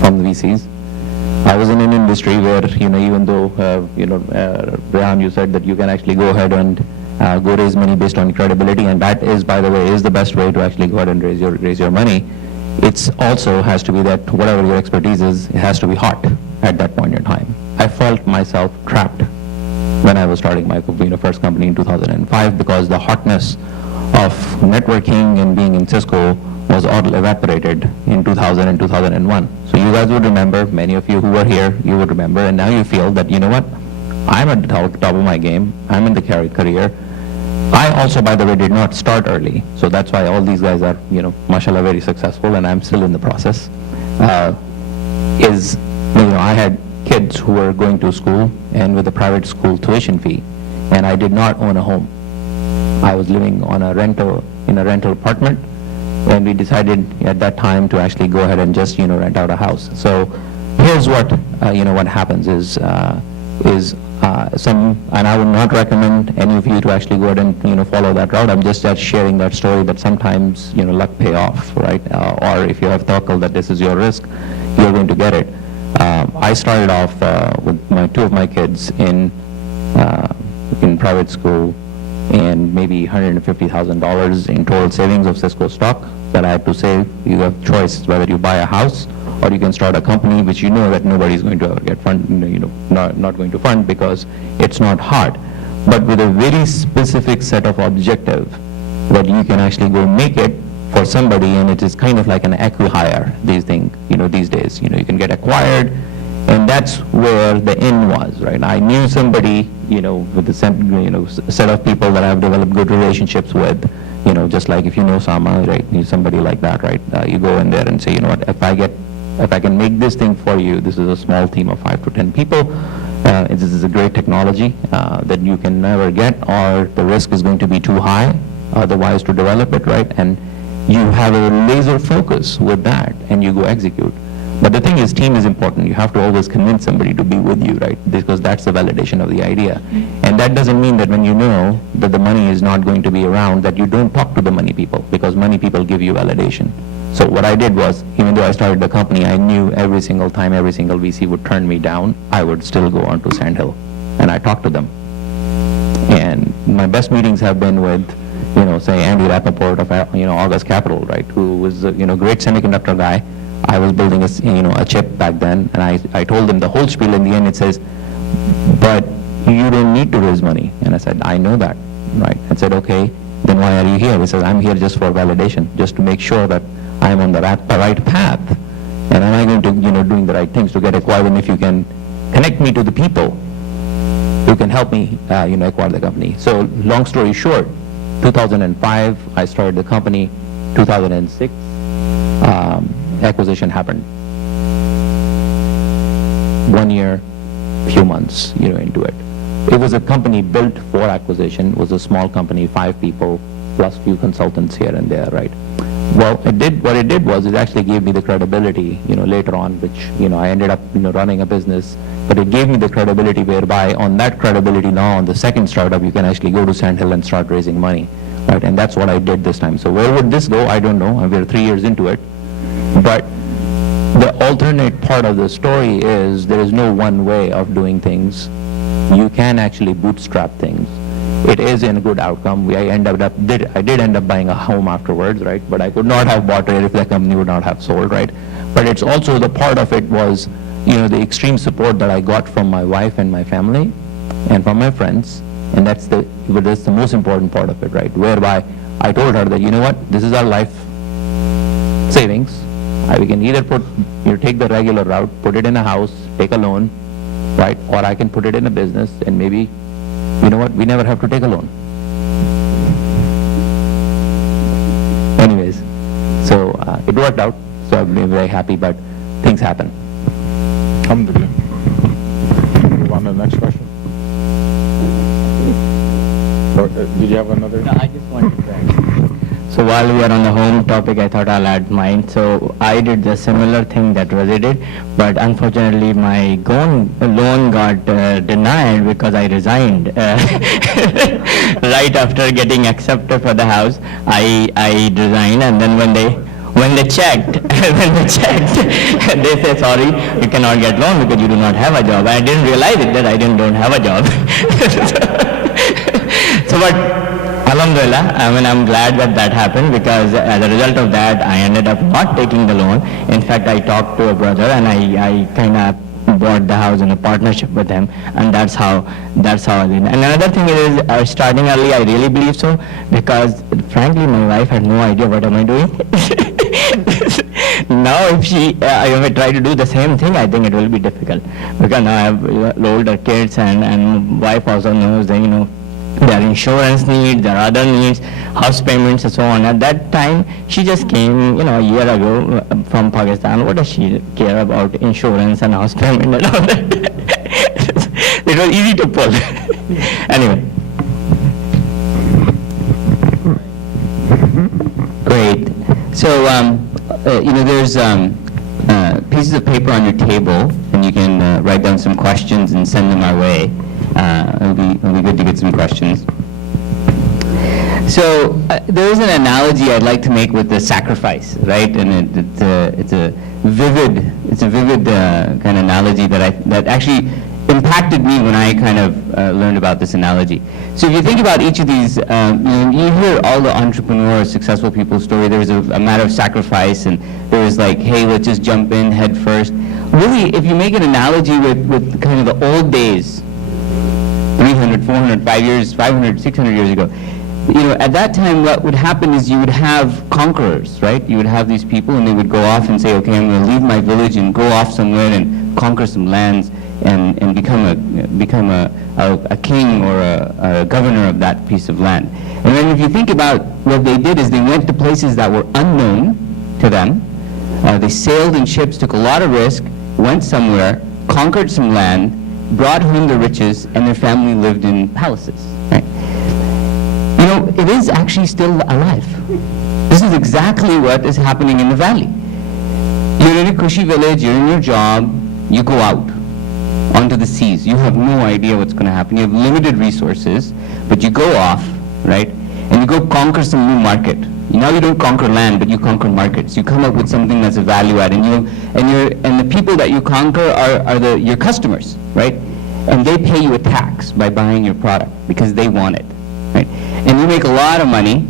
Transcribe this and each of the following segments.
from the VCs. I was in an industry where, even though, Brian, you said that you can actually go ahead and go raise money based on credibility, and that is, by the way, is the best way to actually go ahead and raise your money. It's also has to be that whatever your expertise is, it has to be hot at that point in time. I felt myself trapped when I was starting my first company in 2005 because the hotness of networking and being in Cisco was all evaporated in 2000 and 2001. So you guys would remember, many of you who were here, you would remember, and now you feel that, you know what, I'm at the top of my game, I'm in the career. I also, by the way, did not start early, so that's why all these guys are, mashallah, very successful, and I'm still in the process. I had kids who were going to school and with a private school tuition fee, and I did not own a home. I was living on in a rental apartment, and we decided at that time to actually go ahead and just, rent out a house. So here's what, what happens is and I would not recommend any of you to actually go ahead and, follow that route. I'm just sharing that story that sometimes, luck pay off, right? Or if you have tawakkul that this is your risk, you're going to get it. I started off with two of my kids in private school, and maybe $150,000 in total savings of Cisco stock that I had to save. You have choice whether you buy a house or you can start a company which you know that nobody's going to ever get not going to fund because it's not hard. But with a very specific set of objective that you can actually go make it for somebody, and it is kind of like an acqui-hire, these days. You can get acquired, and that's where the end was, right? I knew somebody, with the set of people that I've developed good relationships with, just like if you know Sama, right? Somebody like that, right? You go in there and say, what, if I can make this thing for you, this is a small team of 5 to 10 people. This is a great technology that you can never get, or the risk is going to be too high otherwise to develop it, right? And you have a laser focus with that, and you go execute. But the thing is, team is important. You have to always convince somebody to be with you, right? Because that's the validation of the idea. And that doesn't mean that when you know that the money is not going to be around, that you don't talk to the money people, because money people give you validation. So what I did was, even though I started the company, I knew every single time every single VC would turn me down, I would still go on to Sandhill, and I talked to them. And my best meetings have been with, say Andy Rappaport of, August Capital, right, who was a, great semiconductor guy. I was building a chip back then, and I told him the whole spiel. In the end, it says, but you don't need to raise money. And I said, I know that, right? I said, okay, then why are you here? He says, I'm here just for validation, just to make sure that I'm on the right path, and am I going to, doing the right things to get acquired, and if you can connect me to the people who can help me, acquire the company. So long story short, 2005, I started the company. 2006, acquisition happened. 1 year, few months, into it. It was a company built for acquisition. It was a small company, 5 people, plus few consultants here and there, right? Well, what it did was it actually gave me the credibility, later on, which, I ended up, running a business, but it gave me the credibility whereby on that credibility now, on the second startup, you can actually go to Sandhill and start raising money, right? And that's what I did this time. So where would this go? I don't know. We're 3 years into it. But the alternate part of the story is there is no one way of doing things. You can actually bootstrap things. It is in a good outcome. I did end up buying a home afterwards, right? But I could not have bought it if the company would not have sold, right? But it's also the part of it was, the extreme support that I got from my wife and my family and from my friends. And that's the most important part of it, right? Whereby I told her that, what, this is our life savings. We can either take the regular route, put it in a house, take a loan, right? Or I can put it in a business, and maybe, we never have to take a loan. Anyways, so it worked out. So I've been very happy, but things happen. Alhamdulillah. Move on to the next question. Or, did you have another? No, I just wanted to add. So while we are on the home topic, I thought I'll add mine. So I did the similar thing that Razi did, but unfortunately my loan got denied because I resigned. Right after getting accepted for the house, I resigned, and then when When they checked, they say, sorry, you cannot get loan because you do not have a job. I didn't realize it that I don't have a job. So, but alhamdulillah, I mean, I'm glad that that happened, because as a result of that, I ended up not taking the loan. In fact, I talked to a brother, and I kind of bought the house in a partnership with him, and that's how I did. And another thing is, starting early, I really believe so, because frankly, my wife had no idea what am I doing. Now, if if I try to do the same thing, I think it will be difficult, because now I have older kids, and wife also knows that, there are insurance needs, there are other needs, house payments and so on. At that time, she just came, a year ago from Pakistan. What does she care about insurance and house payment and all that? It was easy to pull. Anyway. Great. So, there's pieces of paper on your table, and you can write down some questions and send them our way. It'll be good to get some questions. So there is an analogy I'd like to make with the sacrifice, right? And it's a vivid kind of analogy that actually impacted me when I kind of learned about this analogy. So if you think about each of these, you hear all the entrepreneurs, successful people's story. There's a matter of sacrifice, and there's like, hey, let's just jump in head first. Really, if you make an analogy with kind of the old days, 300, 400, 500, 600 years ago, at that time what would happen is you would have conquerors, right? You would have these people, and they would go off and say, okay, I'm going to leave my village and go off somewhere and conquer some lands and become a king or a governor of that piece of land. And then if you think about what they did, is they went to places that were unknown to them. They sailed in ships, took a lot of risk, went somewhere, conquered some land, brought home the riches, and their family lived in palaces, right? It is actually still alive. This is exactly what is happening in the valley. You're in a cushy village, you're in your job, you go out onto the seas. You have no idea what's going to happen. You have limited resources, but you go off, right? And you go conquer some new market. Now you don't conquer land, but you conquer markets. You come up with something that's a value add, and the people that you conquer are your customers, right? And they pay you a tax by buying your product because they want it, right? And you make a lot of money,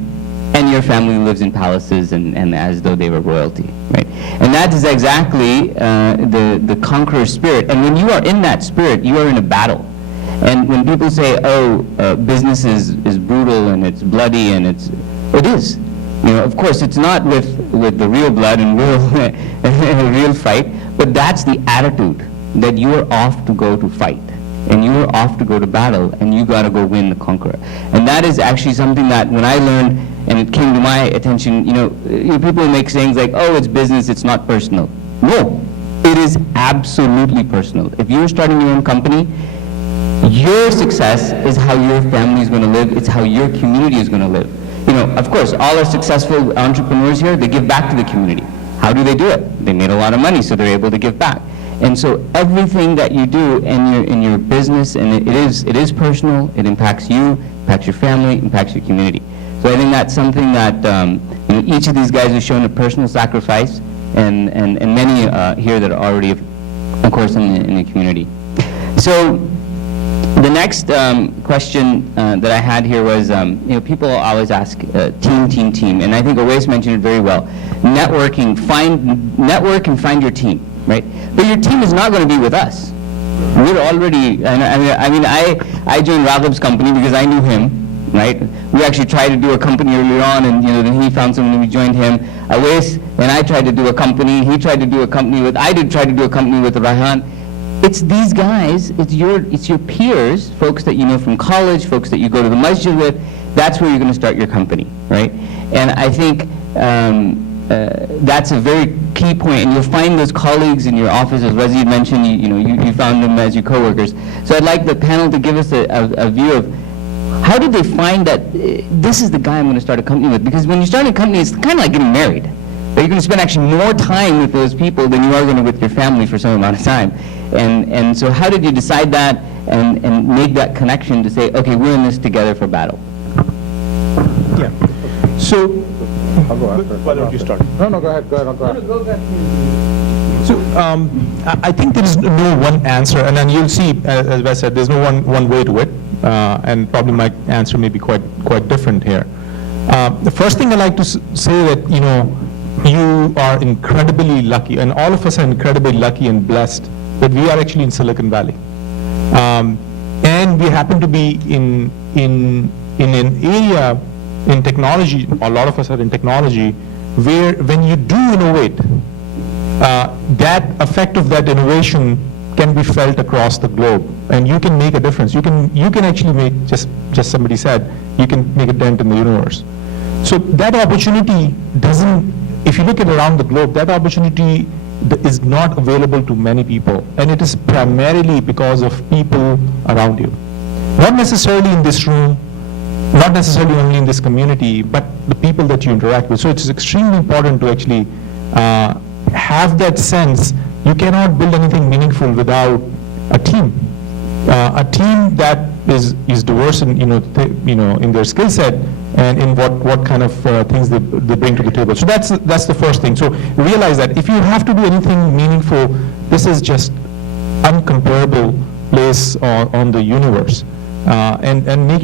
and your family lives in palaces and as though they were royalty, right? And that is exactly the conqueror spirit. And when you are in that spirit, you are in a battle. And when people say, business is brutal and it's bloody, and it is. Of course, it's not with the real blood and real fight, but that's the attitude, that you are off to go to fight, and you are off to go to battle, and you got to go win the conqueror. And that is actually something that when I learned, and it came to my attention, people make sayings like, oh, it's business, it's not personal. No, it is absolutely personal. If you're starting your own company, your success is how your family is going to live, it's how your community is going to live. Of course, all our successful entrepreneurs here, they give back to the community. How do they do it? They made a lot of money, so they're able to give back. And so everything that you do in your business, and it is personal, it impacts you, impacts your family, impacts your community. So I think that's something that each of these guys has shown a personal sacrifice, and many here that are already, of course, in the community. So the next question that I had here was, people always ask team, and I think Awais mentioned it very well. Network and find your team, right? But your team is not going to be with us. We're already, I joined Raghib's company because I knew him, right? We actually tried to do a company earlier on, and then he found someone and we joined him. Awais and I tried to do a company, he tried to do a company with, I did try to do a company with Raihan. It's these guys, it's your peers, folks that you know from college, folks that you go to the masjid with. That's where you're going to start your company, right? And I think that's a very key point. And you'll find those colleagues in your office, as Razi mentioned. You found them as your coworkers. So I'd like the panel to give us a view of how did they find that this is the guy I'm going to start a company with? Because when you start a company, it's kind of like getting married. But you're going to spend actually more time with those people than you are going to with your family for some amount of time. And so how did you decide that and make that connection to say, okay, we're in this together for battle? Yeah. So I'll go after. Why don't you start? No, go ahead, go ahead. So I think there is no one answer, and then you'll see, as I said, there's no one way to it, and probably my answer may be quite different here. The first thing I like to say that, you are incredibly lucky, and all of us are incredibly lucky and blessed that we are actually in Silicon Valley. And we happen to be in an area in technology, a lot of us are in technology, where when you do innovate, that effect of that innovation can be felt across the globe, and you can make a difference. You can actually make, just somebody said, you can make a dent in the universe. So that opportunity doesn't, if you look at around the globe, that opportunity is not available to many people, and it is primarily because of people around you. Not necessarily in this room, not necessarily only in this community, but the people that you interact with. So it's extremely important to actually have that sense. You cannot build anything meaningful without a team. A team that is diverse in in their skill set and in what kind of things they bring to the table. So that's the first thing. So realize that if you have to do anything meaningful, this is just uncomparable place on the universe, and make